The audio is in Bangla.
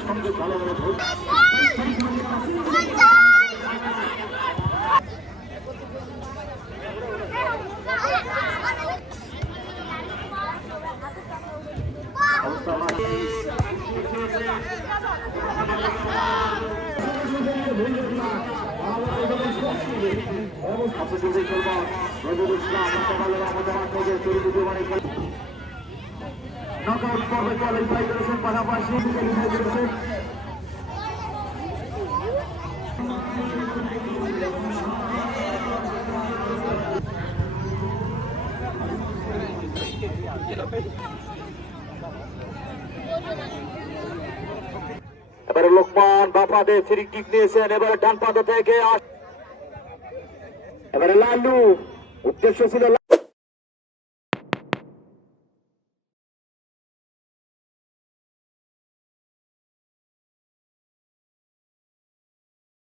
সংযোগ ভালো নকআউট পর্বে কোয়ালিফাই করেছেন পাশাপাশি এবারে লোকমান বাপাদে ফ্রি কিক নিয়েছেন। এবারে ডান পাতা থেকে এবারে লালু উদ্দেশ্য ছিল